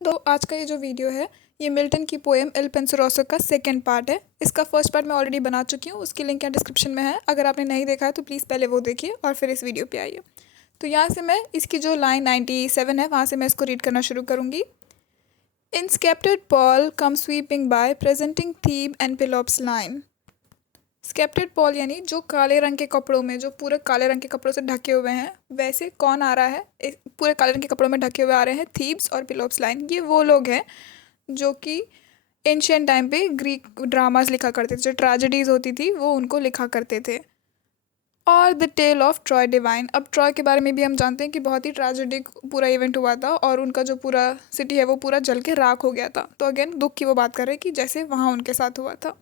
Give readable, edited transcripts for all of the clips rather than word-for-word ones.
तो आज का ये जो वीडियो है ये मिल्टन की पोएम एल पेंसरोसो का सेकंड पार्ट है। इसका फर्स्ट पार्ट मैं ऑलरेडी बना चुकी हूँ, उसकी लिंक यहाँ डिस्क्रिप्शन में है। अगर आपने नहीं देखा है तो प्लीज़ पहले वो देखिए और फिर इस वीडियो पे आइए। तो यहाँ से मैं इसकी जो लाइन 97 है वहाँ से मैं इसको रीड करना शुरू करूँगी। इन स्केप्टेड pall come sweeping by presenting Thebes and Pelops line. स्केप्टेड पॉल यानी जो काले रंग के कपड़ों में, जो पूरे काले रंग के कपड़ों से ढके हुए हैं, वैसे कौन आ रहा है? पूरे काले रंग के कपड़ों में ढके हुए आ रहे हैं थीब्स और पिलोप्स लाइन। ये वो लोग हैं जो कि एंशियंट टाइम पे ग्रीक ड्रामास लिखा करते थे, जो ट्रेजेडीज़ होती थी वो उनको लिखा करते थे। और the tale of Troy divine. अब ट्रॉय के बारे में भी हम जानते हैं कि बहुत ही ट्रेजेडिक पूरा इवेंट हुआ था और उनका जो पूरा सिटी है वो पूरा जल के राख हो गया था। तो अगेन दुख की वो बात कर रहे हैं कि जैसे वहाँ उनके साथ हुआ था।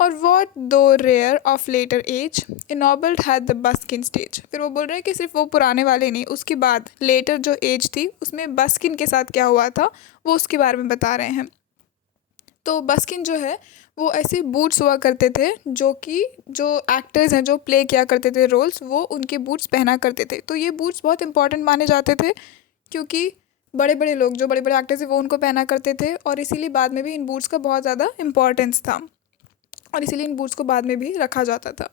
Or what though rare of later age ennobled had the buskin stage. फिर वो बोल रहे हैं कि सिर्फ वो पुराने वाले नहीं, उसके बाद लेटर जो एज थी उसमें बस्किन के साथ क्या हुआ था वो उसके बारे में बता रहे हैं। तो बस्किन जो है वो ऐसे बूट्स हुआ करते थे जो कि जो एक्टर्स हैं जो प्ले किया करते थे रोल्स, वो उनके बूट्स पहना करते थे। तो ये बूट्स बहुत इंपॉर्टेंट माने जाते थे क्योंकि बड़े बड़े लोग, जो बड़े बड़े एक्टर्स थे वो उनको पहना करते थे और इसीलिए बाद में भी इन बूट्स का बहुत ज़्यादा इंपॉर्टेंस था और इसीलिए इन बूट्स को बाद में भी रखा जाता था।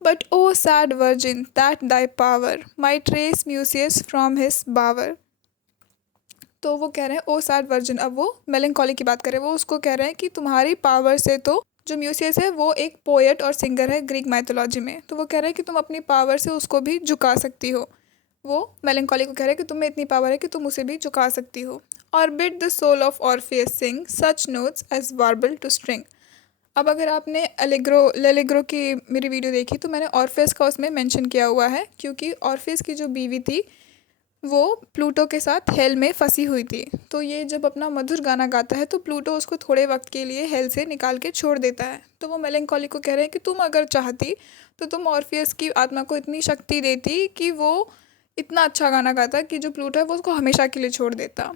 But O sad virgin that thy power might raise Musaeus from his bower. तो वो कह रहे हैं ओ सैड वर्जिन, अब वो मेलंकॉली की बात कर रहे हैं। वो उसको कह रहे हैं कि तुम्हारी पावर से, तो जो म्यूसियस है वो एक पोएट और सिंगर है ग्रीक माइथोलॉजी में, तो वो कह रहे हैं कि तुम अपनी पावर से उसको भी झुका सकती हो। वो मेलंकॉली को कह रहे हैं कि तुम्हें इतनी पावर है कि तुम उसे भी झुका सकती हो। और bid the soul of Orpheus sing such notes as warble to string. अब अगर आपने लेलेग्रो की मेरी वीडियो देखी तो मैंने ऑर्फियस का उसमें मेंशन किया हुआ है क्योंकि ऑर्फियस की जो बीवी थी वो प्लूटो के साथ हेल में फंसी हुई थी। तो ये जब अपना मधुर गाना गाता है तो प्लूटो उसको थोड़े वक्त के लिए हेल से निकाल के छोड़ देता है। तो वो मेलंकॉली को कह रहे हैं कि तुम अगर चाहती तो तुम ऑर्फियस की आत्मा को इतनी शक्ति देती कि वो इतना अच्छा गाना गाता कि जो प्लूटो है वो उसको हमेशा के लिए छोड़ देता।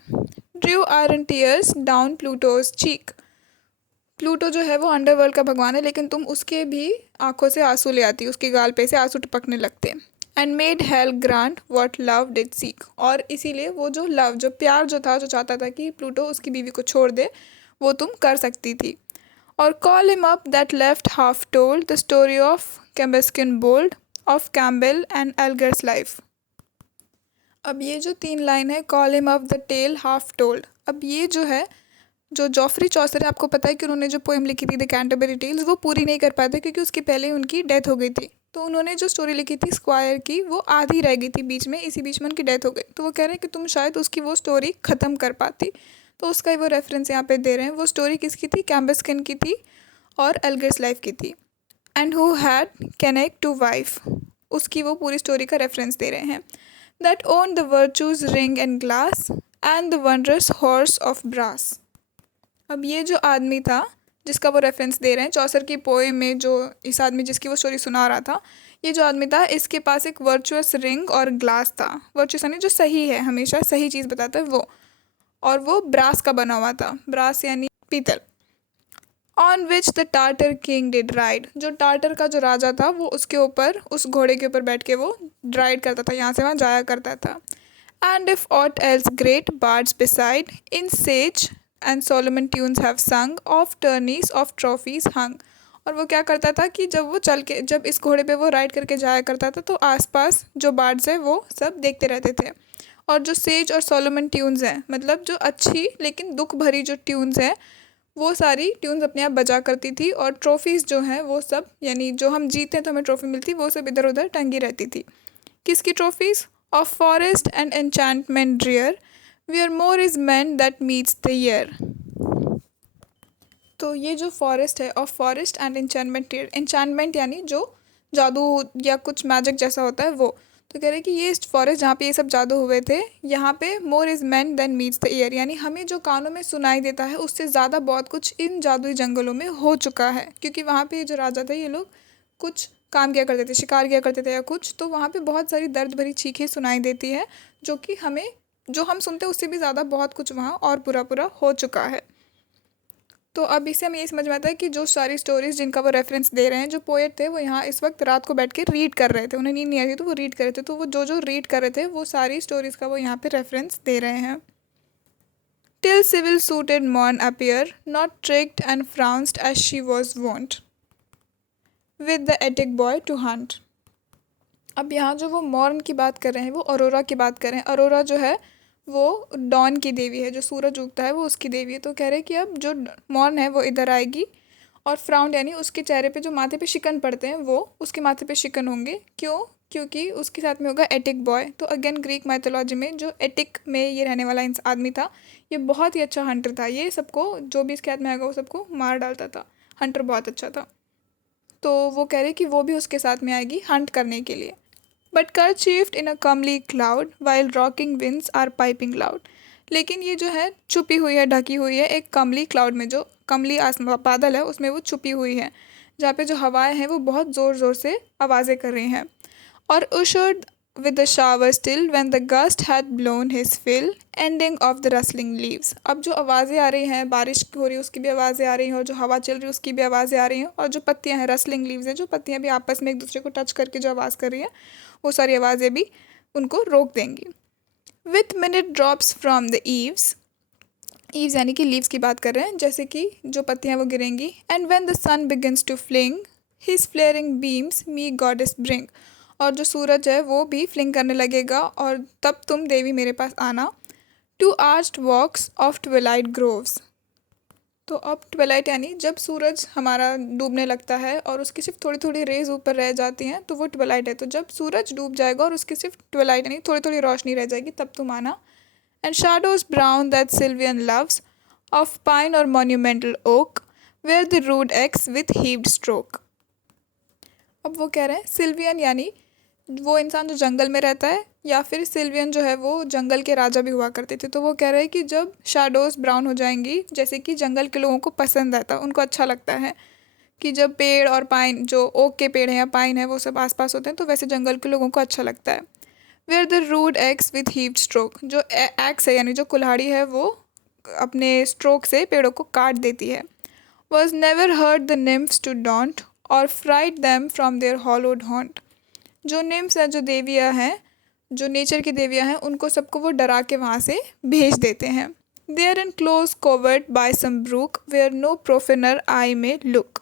ड्रू आयरन टीयर्स डाउन प्लूटोज चीक। प्लूटो जो है वो अंडरवर्ल्ड का भगवान है, लेकिन तुम उसके भी आंखों से आंसू ले आती, उसकी गाल पे से आंसू टपकने लगते। And made hello grant what love did seek. और इसीलिए वो जो लव, जो प्यार जो था, जो चाहता था कि प्लूटो उसकी बीवी को छोड़ दे, वो तुम कर सकती थी। Or call him up that left half told the story of Cambuscan bold of Camball and Algarsife. अब ये जो 3 लाइन है, call him up the tale half told, अब ये जो है, जो जॉफरी चौसर है, आपको पता है कि उन्होंने जो पोएम लिखी थी द कैंटरबरी टेल्स, वो पूरी नहीं कर पाए थे क्योंकि उसके पहले उनकी डेथ हो गई थी। तो उन्होंने जो स्टोरी लिखी थी स्क्वायर की, वो आधी रह गई थी बीच में, इसी बीच में उनकी डेथ हो गई। तो वो कह रहे हैं कि तुम शायद उसकी वो स्टोरी ख़त्म कर पाती। तो उसका ही वो रेफरेंस यहाँ पे दे रहे हैं। वो स्टोरी किसकी थी? कैम्बेस्किन की थी और एल्गर्स लाइफ की थी। And who had Canace to wife, उसकी वो पूरी स्टोरी का रेफरेंस दे रहे हैं। That own the virtuous ring and glass and the wondrous horse of brass. अब ये जो आदमी था जिसका वो रेफरेंस दे रहे हैं चौसर की पोएम में, जो इस आदमी जिसकी वो स्टोरी सुना रहा था, ये जो आदमी था इसके पास एक वर्चुअस रिंग और ग्लास था। वर्चुअस यानी जो सही है, हमेशा सही चीज़ बताता है वो, और वो ब्रास का बना हुआ था। ब्रास यानी पीतल। On which the tartar king did ride, जो टार्टर का जो राजा था वो उसके ऊपर, उस घोड़े के ऊपर बैठ के वो राइड करता था, यहाँ से वहाँ जाया करता था। And if aught else great bards beside in sage and solemn tunes have sung of tourneys of trophies hung. और वो क्या करता था कि जब वो चल के, जब इस घोड़े पे वो राइड करके जाया करता था तो आसपास जो बार्ड्स है वो सब देखते रहते थे। और जो सेज और सोलोमन ट्यून्स हैं, मतलब जो अच्छी लेकिन दुख भरी जो ट्यून्स हैं, वो सारी ट्यून्स अपने आप बजा करती थी। और ट्रॉफीज़ जो हैं वो सब, यानी जो हम जीते हैं तो हमें ट्रॉफी मिलती, वो सब इधर उधर टंगी रहती थी। किसकी trophies? Of forest and enchantment drear where more is meant than meets the ear. तो ये जो फॉरेस्ट है, of forest and enchantment drear, enchantment यानी जो जादू या कुछ मैजिक जैसा होता है वो। तो कह रहे हैं कि ये फॉरेस्ट जहाँ पे ये सब जादू हुए थे, यहाँ पे more is meant than meets the ear, यानी हमें जो कानों में सुनाई देता है उससे ज़्यादा बहुत कुछ इन जादुई जंगलों में हो चुका है। क्योंकि वहाँ पे जो राजा थे, ये लोग कुछ काम किया करते थे, शिकार किया करते थे या कुछ, तो वहाँ पे बहुत सारी दर्द भरी चीखें सुनाई देती है, जो कि हमें, जो हम सुनते हैं उससे भी ज़्यादा बहुत कुछ वहाँ और बुरा बुरा हो चुका है। तो अब इससे हमें ये समझ में आता है कि जो सारी स्टोरीज़ जिनका वो रेफरेंस दे रहे हैं, जो पोएट थे वो यहाँ इस वक्त रात को बैठ के रीड कर रहे थे, उन्हें नींद नहीं आई थी तो वो रीड कर रहे थे, तो वो जो जो रीड कर रहे थे वो सारी स्टोरीज़ का वो यहाँ पे रेफरेंस दे रहे हैं। Till civil suited Morn appear, not tricked and frowned as she was wont, with the attic boy to hunt. अब यहाँ जो वो मॉर्न की बात कर रहे हैं वो अरोरा की बात कर रहे हैं। अरोरा जो है वो डॉन की देवी है, जो सूरज उगता है वो उसकी देवी है। तो कह रहे हैं कि अब जो मॉर्न है वो इधर आएगी और फ्राउंड यानी उसके चेहरे पे जो माथे पे शिकन पड़ते हैं वो उसके माथे पे शिकन होंगे। क्यों? क्योंकि उसके साथ में होगा एटिक बॉय। तो अगेन ग्रीक माइथोलॉजी में जो एटिक में ये रहने वाला आदमी था ये बहुत ही अच्छा हंटर था। ये सबको जो भी इसके हाथ में आएगा वो सबको मार डालता था। हंटर बहुत अच्छा था। तो वो कह रहे कि वो भी उसके साथ में आएगी हंट करने के लिए। But kerchiefed in a comely cloud while rocking winds are piping loud. लेकिन ये जो है छुपी हुई है, ढकी हुई है एक कमली क्लाउड में। जो कमली आसमान बादल है उसमें वो छुपी हुई है, जहाँ पे जो हवाएं हैं वो बहुत ज़ोर ज़ोर से आवाज़ें कर रही हैं। और ushered with the shower still when the gust had blown his fill, ending of the rustling leaves. अब जो आवाज़ें आ रही हैं, बारिश हो रही है उसकी भी आवाज़ें आ रही हैं, और जो हवा चल रही है उसकी भी आवाज़ें आ रही हैं, और जो पत्तियां हैं रसलिंग लीव्स हैं, जो पत्तियां भी आपस में एक दूसरे को टच करके जो आवाज़ कर रही हैं वो सारी आवाज़ें भी उनको रोक देंगी। With minute drops from the eaves, eaves यानी कि लीव्स की बात कर रहे हैं, जैसे कि जो पत्तियां वो गिरेंगी। And when the sun begins to fling his flaring beams me goddess bring, और जो सूरज है वो भी फ्लिंग करने लगेगा और तब तुम देवी मेरे पास आना। To arched walks of twilight groves, तो अब ट्वेलाइट यानी जब सूरज हमारा डूबने लगता है और उसकी सिर्फ थोड़ी थोड़ी रेज ऊपर रह जाती हैं तो वो ट्वेलाइट है। तो जब सूरज डूब जाएगा और उसकी सिर्फ ट्वेलाइट यानी थोड़ी थोड़ी रोशनी रह जाएगी तब तुम आना। And shadows brown that Sylvan loves of pine or monumental oak where the rude axe with heaved stroke. अब वो कह रहे हैं सिल्वियन यानी वो इंसान जो जंगल में रहता है, या फिर सिल्वियन जो है वो जंगल के राजा भी हुआ करते थे। तो वो कह रहे हैं कि जब शैडोज़ ब्राउन हो जाएंगी, जैसे कि जंगल के लोगों को पसंद आता है, उनको अच्छा लगता है कि जब पेड़ और पाइन, जो ओक के पेड़ हैं या पाइन है वो सब आसपास होते हैं, तो वैसे जंगल के लोगों को अच्छा लगता है। Where the rude axe with heaved stroke, जो एक्स है यानी जो कुल्हाड़ी है वो अपने स्ट्रोक से पेड़ों को काट देती है। Was never heard the nymphs to daunt or fright them from their hallowed haunt, जो निम्स हैं, जो देवियाँ हैं, जो नेचर की देवियाँ हैं, उनको सबको वो डरा के वहाँ से भेज देते हैं। There in close covert by some brook where no profaner eye may look,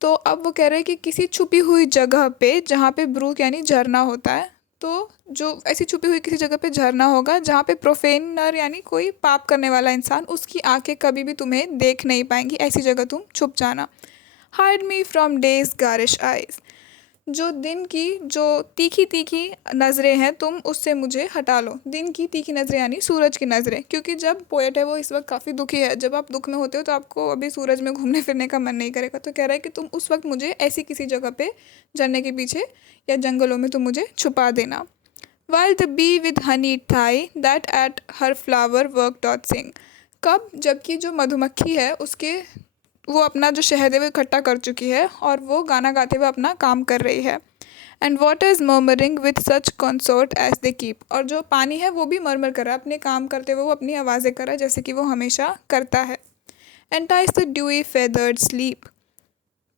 तो अब वो कह रहे हैं कि किसी छुपी हुई जगह पे जहाँ पे ब्रूक यानी झरना होता है, तो जो ऐसी छुपी हुई किसी जगह पे झरना होगा जहाँ पे प्रोफेनर यानी कोई पाप करने वाला इंसान, उसकी आंखें कभी भी तुम्हें देख नहीं पाएंगी, ऐसी जगह तुम छुप जाना। Hide me from day's garish eyes, जो दिन की जो तीखी तीखी नज़रें हैं तुम उससे मुझे हटा लो। दिन की तीखी नज़रें यानी सूरज की नज़रें, क्योंकि जब पोएट है वो इस वक्त काफ़ी दुखी है, जब आप दुख में होते हो तो आपको अभी सूरज में घूमने फिरने का मन नहीं करेगा। तो कह रहा है कि तुम उस वक्त मुझे ऐसी किसी जगह पे झरने के पीछे या जंगलों में तुम मुझे छुपा देना। While the bee with honey thigh that at her flower work doth sing, कब? जबकि जो मधुमक्खी है उसके वो अपना जो शहद है वो इकट्ठा कर चुकी है और वो गाना गाते हुए अपना काम कर रही है। And water is murmuring with such consort as they keep, और जो पानी है वो भी मरमर कर रहा है, अपने काम करते हुए वो अपनी आवाज़ें कर रहा है जैसे कि वो हमेशा करता है। Entice the dewy feathered sleep,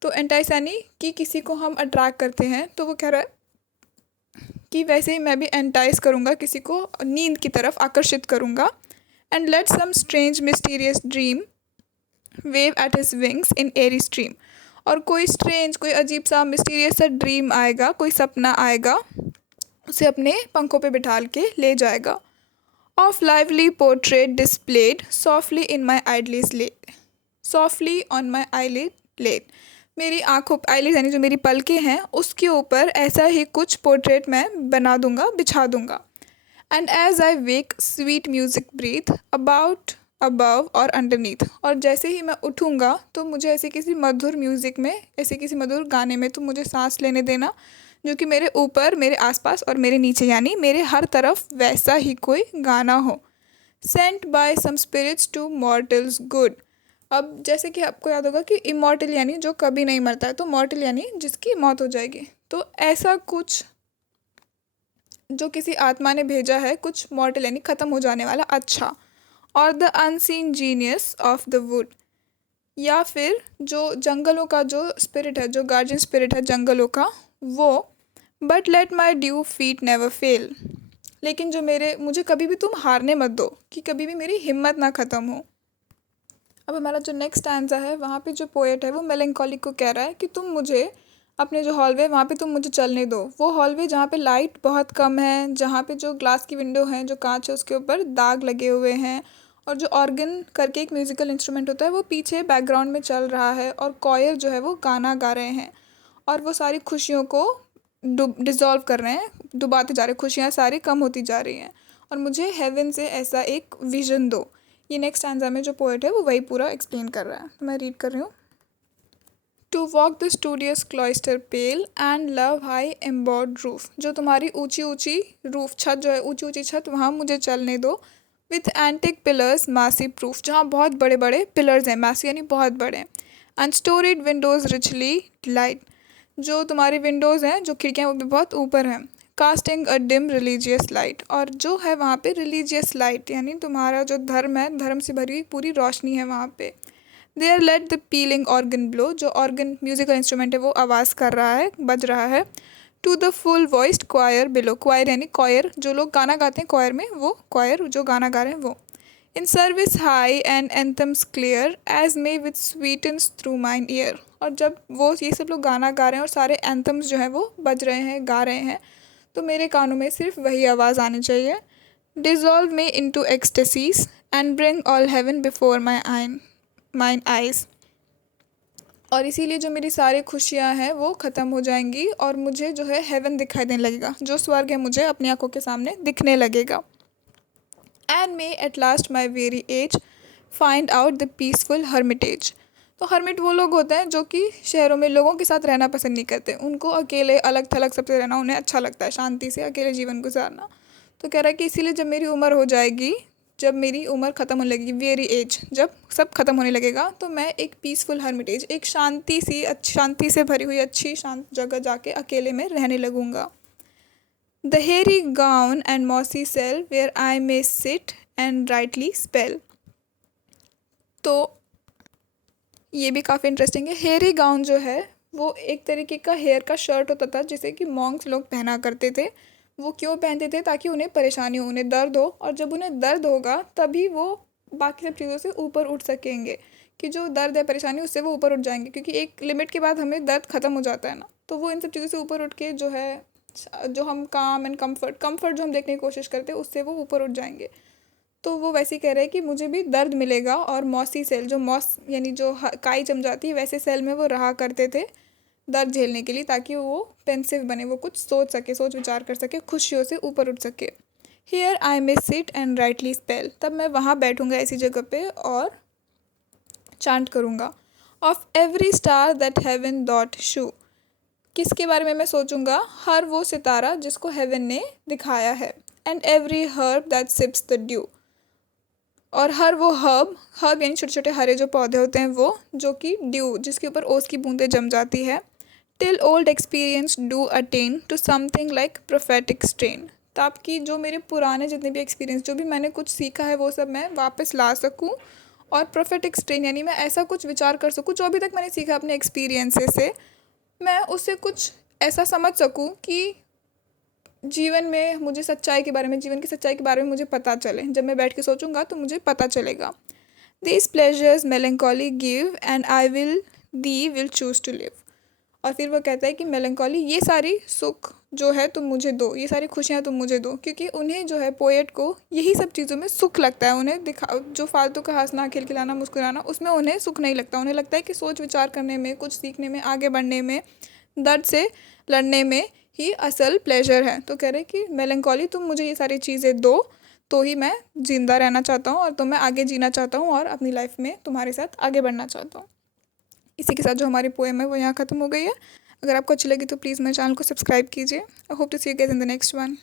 तो एंटाइस यानी कि किसी को हम अट्रैक्ट करते हैं, तो वो कह रहा है कि वैसे ही मैं भी एंटाइस करूँगा, किसी को नींद की तरफ आकर्षित करूँगा। And let some strange mysterious dream wave at his wings in airy stream, और कोई स्ट्रेंज, कोई अजीब सा मिस्टीरियस सा ड्रीम आएगा, कोई सपना आएगा, उसे अपने पंखों पे बिठाल के ले जाएगा। Of lively portrait displayed softly in my eyelids laid, softly on my eyelid laid, मेरी आँखों, आईलिड यानी जो मेरी पलकें हैं उसके ऊपर ऐसा ही कुछ पोर्ट्रेट मैं बना दूंगा, बिछा दूंगा। And as I wake sweet music breathe about above or underneath, और जैसे ही मैं उठूँगा तो मुझे ऐसे किसी मधुर म्यूज़िक में, ऐसे किसी मधुर गाने में तुम मुझे सांस लेने देना जो कि मेरे ऊपर, मेरे आसपास और मेरे नीचे यानी मेरे हर तरफ वैसा ही कोई गाना हो। Sent by some spirits to mortals good, अब जैसे कि आपको याद होगा कि इमॉर्टल यानी जो कभी नहीं मरता है, तो मॉर्टल यानी जिसकी मौत हो जाएगी, तो ऐसा कुछ जो किसी आत्मा ने भेजा है, कुछ मॉर्टल यानी ख़त्म हो जाने वाला अच्छा। और the unseen genius of the wood, या फिर जो जंगलों का जो स्पिरिट है, जो गार्जियन स्पिरिट है जंगलों का, वो। But let my due feet never fail, लेकिन जो मुझे कभी भी तुम हारने मत दो, कि कभी भी मेरी हिम्मत ना ख़त्म हो। अब हमारा जो नेक्स्ट स्टैंज़ा है, वहाँ पे जो पोएट है वो मेलंकोली को कह रहा है कि तुम मुझे अपने जो हॉलवे वहाँ पे तुम मुझे चलने दो। वो हॉलवे जहाँ पे लाइट बहुत कम है, जहाँ पे जो ग्लास की विंडो है, जो कांच है, उसके ऊपर दाग लगे हुए हैं, और जो ऑर्गन करके एक म्यूज़िकल इंस्ट्रूमेंट होता है वो पीछे बैकग्राउंड में चल रहा है, और कॉयर जो है वो गाना गा रहे हैं, और वो सारी खुशियों को डिज़ोल्व कर रहे हैं, डुबाते जा रहे हैं, खुशियाँ सारी कम होती जा रही हैं, और मुझे हेवन से ऐसा एक विजन दो। ये नेक्स्ट स्टैंज़ा में जो पोएट है वो वही पूरा एक्सप्लेन कर रहा है, तो मैं रीड कर रही हूँ। To walk the studious cloister pale and love high embowed roof, जो तुम्हारी ऊंची ऊंची रूफ छत जो है, ऊंची ऊंची छत, वहाँ मुझे चलने दो। विथ एंटिक पिलर्स मासी प्रूफ, जहाँ बहुत बड़े बड़े पिलर्स हैं, मासी यानी बहुत बड़े। And storeyed Windows richly light, जो तुम्हारी विंडोज़ हैं, जो खिड़कियाँ, वो भी बहुत ऊपर हैं। कास्टिंग अ डिम रिलीजियस लाइट, और जो है वहाँ पे रिलीजियस लाइट, यानी तुम्हारा जो धर्म है, धर्म से भरी हुई पूरी रोशनी है वहाँ पे। There let the pealing organ blow, जो ऑर्गन म्यूजिकल इंस्ट्रूमेंट है वो आवाज़ कर रहा है, बज रहा है। To the full voiced choir below, choir यानी कॉयर, जो लोग गाना गाते हैं क्वायर में, वो क्वायर जो गाना गा रहे हैं वो। In service high and anthems clear as may with sweetness through mine ear, और जब वो ये सब लोग गाना गा रहे हैं और सारे एंथम्स जो हैं वो बज रहे हैं, गा रहे हैं, तो मेरे कानों में सिर्फ वही आवाज़ आनी चाहिए। Dissolve me into ecstasies and bring all heaven before mine eyes, और इसीलिए जो मेरी सारी खुशियाँ हैं वो ख़त्म हो जाएंगी, और मुझे जो है हेवन दिखाई देने लगेगा, जो स्वर्ग है मुझे अपनी आंखों के सामने दिखने लगेगा। And may at last my weary age find out the peaceful hermitage, तो हर्मिट वो लोग होते हैं जो कि शहरों में लोगों के साथ रहना पसंद नहीं करते, उनको अकेले अलग थलग सबसे रहना उन्हें अच्छा लगता है, शांति से अकेले जीवन गुजारना। तो कह रहा है कि इसीलिए जब मेरी उम्र हो जाएगी, जब मेरी उम्र ख़त्म होने लगेगी, वेरी एज, जब सब ख़त्म होने लगेगा, तो मैं एक पीसफुल हर्मिटेज, एक शांति से भरी हुई अच्छी शांत जगह जाके अकेले में रहने लगूँगा। The hairy gown and mossy cell where I may sit and rightly spell, तो ये भी काफ़ी इंटरेस्टिंग है। हेयरी गाउन जो है वो एक तरीके का हेयर का शर्ट होता था, जिसे कि मॉन्क्स लोग पहना करते थे। वो क्यों पहनते थे? ताकि उन्हें परेशानी हो, उन्हें दर्द हो, और जब उन्हें दर्द होगा तभी वो बाकी सब चीज़ों से ऊपर उठ सकेंगे, कि जो दर्द है, परेशानी, उससे वो ऊपर उठ जाएंगे, क्योंकि एक लिमिट के बाद हमें दर्द ख़त्म हो जाता है ना, तो वो इन सब चीज़ों से ऊपर उठ के जो है, जो हम काम एंड कम्फर्ट जो हम देखने की कोशिश करते हैं, उससे वो ऊपर उठ जाएंगे। तो वो वैसे ही कह रहे हैं कि मुझे भी दर्द मिलेगा, और मॉसी सेल, जो मॉस यानी जो काई जम जाती है, वैसे सेल में वो रहा करते थे दर्द झेलने के लिए, ताकि वो पेंसिव बने, वो कुछ सोच सके, सोच विचार कर सके, खुशियों से ऊपर उठ सके। Here I may sit and rightly spell, तब मैं वहाँ बैठूँगा ऐसी जगह पे और चांट करूँगा। Of every star that heaven doth shew, किसके बारे में मैं सोचूंगा? हर वो सितारा जिसको हेवन ने दिखाया है। And every herb that sips the dew, और हर वो हर्ब यानी छोटे छोटे हरे जो पौधे होते हैं वो, जो कि ड्यू, जिसके ऊपर ओस की बूंदें जम जाती है। Till old experience do attain to something like prophetic strain, ताकि जो मेरे पुराने जितने भी एक्सपीरियंस, जो भी मैंने कुछ सीखा है, वो सब मैं वापस ला सकूं, और प्रोफेटिक स्ट्रेन यानी मैं ऐसा कुछ विचार कर सकूं, जो अभी तक मैंने सीखा अपने एक्सपीरियंसेस से, मैं उससे कुछ ऐसा समझ सकूं कि जीवन में मुझे सच्चाई के बारे में, जीवन की सच्चाई के बारे में मुझे पता चले। जब मैं बैठ के सोचूंगा तो मुझे पता चलेगा। These pleasures melancholy give and I will choose to live, और फिर वो कहता है कि मेलंकॉली, ये सारी सुख जो है तुम मुझे दो, ये सारी खुशियाँ तुम मुझे दो, क्योंकि उन्हें जो है, पोएट को यही सब चीज़ों में सुख लगता है। उन्हें जो फालतू का हंसना, खिलखिलाना, मुस्कुराना, उसमें उन्हें सुख नहीं लगता। उन्हें लगता है कि सोच विचार करने में, कुछ सीखने में, आगे बढ़ने में, दर्द से लड़ने में ही असल प्लेजर है। तो कह रहे कि मेलंकॉली, तुम मुझे ये सारी चीज़ें दो, तो ही मैं ज़िंदा रहना चाहता हूँ, और तो मैं आगे जीना चाहता हूँ, और अपनी लाइफ में तुम्हारे साथ आगे बढ़ना चाहता हूँ। इसी के साथ जो हमारी पोएम है वो यहाँ ख़त्म हो गई है। अगर आपको अच्छी लगी तो प्लीज़ मेरे चैनल को सब्सक्राइब कीजिए। I hope to see you guys in the next one.